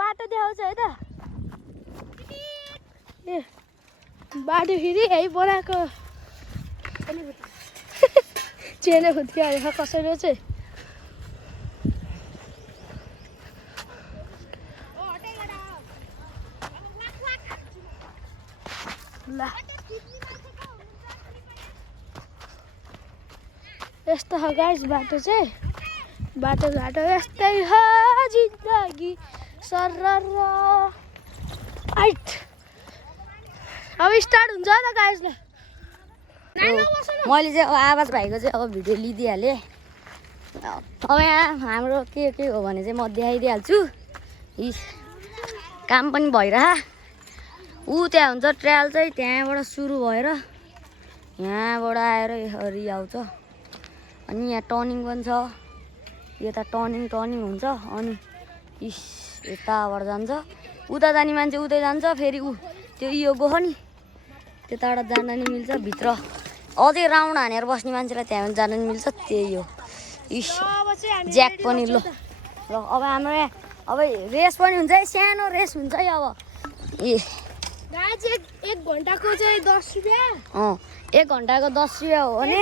बाटो देखाउँछ है त ए बाटो फेरि है बनाएको चेने खुत्किया आएको कसैले चाहिँ ल यस्तो हो गाइस बाटो चाहिँ बाटोघाटो यस्तै हो जिन्दगी सरर आइट अब स्टार्ट हुन्छ त गाइस ल मैले चाहिँ अब आवाज भाइको चाहिँ अब भिडियो लिइदिइहालेँ अब यहाँ हाम्रो के हो भने चाहिँ म देखाइदिइहाल्छु काम पनि भइरह ऊ त्यहाँ हुन्छ ट्रायल चाहिँ त्यहाँबाट सुरु भएर यहाँबाट आएर यसरी आउँछ अनि यहाँ टर्निङ पनि छ यता टर्निङ हुन्छ अनि यताबाट जान्छ उता जाने मान्छे उतै जान्छ फेरि ऊ त्यो यो गयो नि त्यताबाट जान नि मिल्छ भित्र अझै राउन्ड हानेर बस्ने मान्छेलाई त्यहाँ जान नि मिल्छ त्यही हो ज्याक पनि ल अब हाम्रो यहाँ अब रेस पनि हुन्छ है सानो रेस हुन्छ है अब ए एक घन्टाको चाहिँ 10 रुपियाँ 1 घन्टाको 10 रुपियाँ हो भने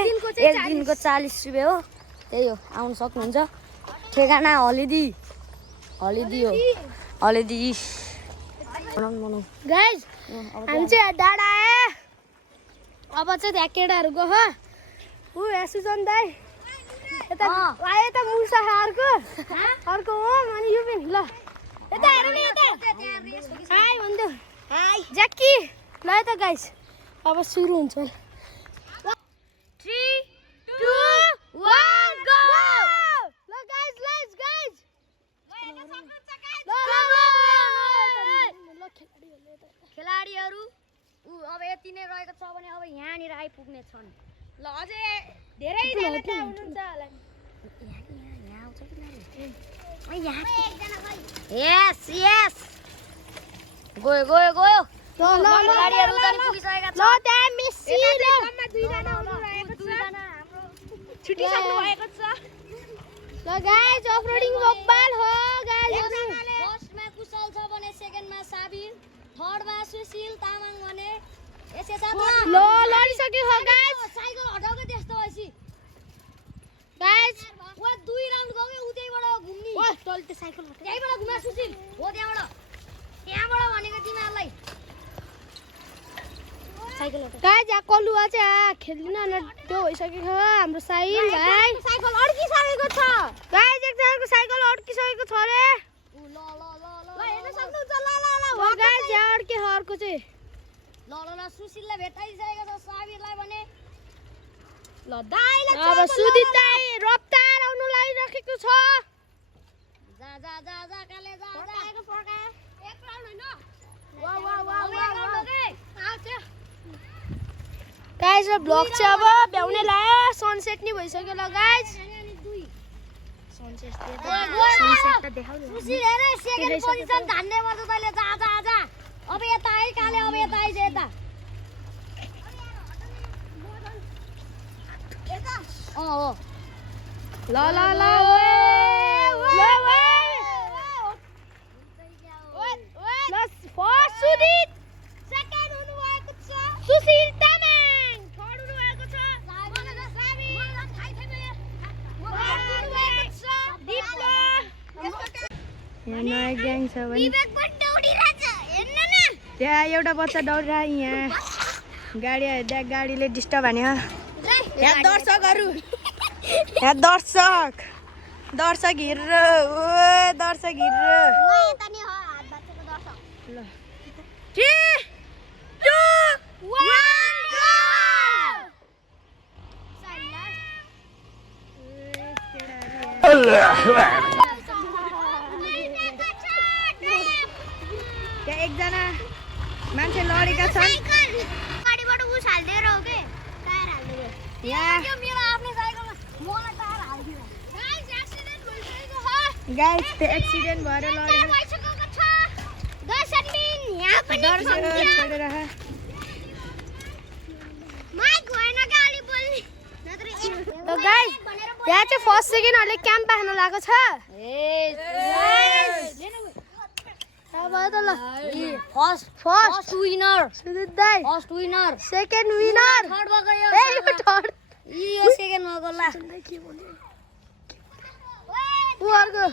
एक दिनको 40 रुपियाँ हो त्यही हो आउनु सक्नुहुन्छ ठेगाना हलिदी हो हलिदी गाइस हामी चाहिँ डाँडा आए अब चाहिँ त्यहाँ केटाहरू गयो ऊ सुजन दाइ यता आयो त मुसा अर्को हो अनि यो पनि ल यता हेर नि यता हाई भन्दियो हाई ज्याकी ल त गाइस अब सुरु हुन्छ 3 2 1 गो ल गाइस गाइस खेलाडीहरू अब यति नै रहेको छ भने अब यहाँनिर आइपुग्ने छन् ल अझै धेरै जना हुनुहुन्छ होला यहाँ आउँछ कि यस गयो खेलाडीहरू त पुगिसकेका छन् ल त्यहाँ मेस्सी जम्मा 2 जना आउनु रहेको छ हाम्रो छुटिसक्नु भएको छ ल गाइस अफरोडिङ बब्बाल हो गाइस फर्स्टमा कुशल छ भने सेकेन्डमा साबिर थर्डमा सुशील तामाङ भने यसै साथमा ल लडिसक्यो हो गाइस साइकल हटाउको त्यस्तो भएपछि गाइस वा 2 राउन्ड गयो उतैबाट घुम्नी ओ तल त्यो साइकल हटाउ त्यहीबाट घुमा सुशील हो त्यहाँबाट भनेको तिमीहरुलाई साइकल हटाउ गाइस या कलुवा चाहिँ खेल्दिन न त्यो भइसकेको छ हाम्रो साइल भाइ साइकल अड्किसकेको छ गाइस एकजनाको साइकल अड्किसकेको छ रे ल हेर्न सक्नुहुन्छ ल हो गाइस यहाँ अड्के अर्को चाहिँ ल सुशीललाई भेटाइसकेको छ साबिरलाई भने ल दाइले अब सुदित दाइ रफ्तार आउनु लागिराखेको छ जा काले जा फर्का एक राउन्ड हैन वा गाइस ब्लग चाहिँ अब भ्याउने लाग्यो सनसेट नि भइसक्यो ल गाइस सनसेट त देखाउनु सुशील हेरे सेकेन्ड पोजिसन धान्ने पर्छ तैले जा अब यता आइ काले अब यता आइज यता हो ल फर्स्ट सुदित सेकेन्ड हुनु भएको छ सुशील तामाङ थर्ड हुनु भएको छ यहाँ नयाँ ग्याङ छ भने त्यहाँ एउटा बच्चा दौडिरहेको यहाँ गाडीले डिस्टर्ब हान्यो यहाँ दर्शकहरू यहाँ दर्शक हिँडेर ओ दर्शक हिँडेर ल 3 2 1 त्यहाँ एकजना मान्छे लडेका छन् हाल्दै रहो के टायर हाल्दै रहो यहाँ मेरो आफ्नै साइकलमा मलाई टायर हाल्दिनु गाइस एक्सिडेन्ट भइसकेको हो गाइस त्यो एक्सिडेन्ट भएर लड्यो भइसकेको छ दर्शनबिन यहाँ पनि छोडेर माइक होइन के अलि बोल्ने नत्र त गाइस यहाँ चाहिँ फर्स्ट सेकेन्ड हले क्याम्प राख्न लागेको छ अब त ल फर्स्ट विनर सुदित दाइ first winner second winner third भएको यो थर्ड यो सेकेन्ड भएको ला उ अर्को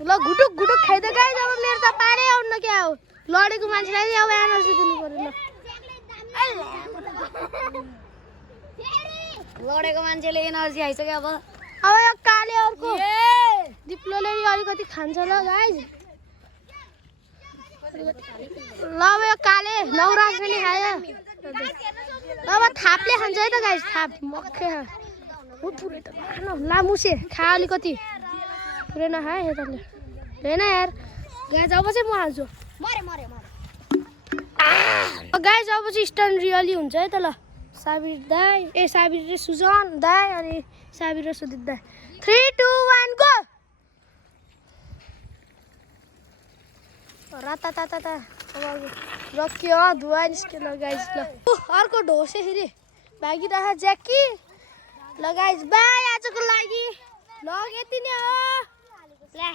ल घुटुक घुटुक खाइदै गाइस अब मेरो त पारै आउन क्या हो लडेको मान्छेलाई अब एनर्जी दिनु पर्यो ल लडेको मान्छेले एनर्जी आइसक्यो अब यो काले अर्को दिप्लोले अलिकति खान्छ ल गाइस ल अब यो काले नौराज पनि खायो अब थापले खान्छ है त गाइस थाप मक्खे उ पुरै त ला मुसे खा अलिकति पुरै नखाए यताले हैन यार गाइस अब चाहिँ म हाल्छु मरे मरे मरे गाइस अब चाहिँ स्टन रियली हुन्छ है त ल साबिर दाइ साबिर र सुजन दाइ अनि साबिर र सुदित दाइ 3 2 1 गो राता ताता ता अब रक्यो धुवा निस्क्यो गाइस ल अर्को ढोसे फेरि भागिरह ज्याकी ल गाइस बाई आजको लागि ल यति नै हो ल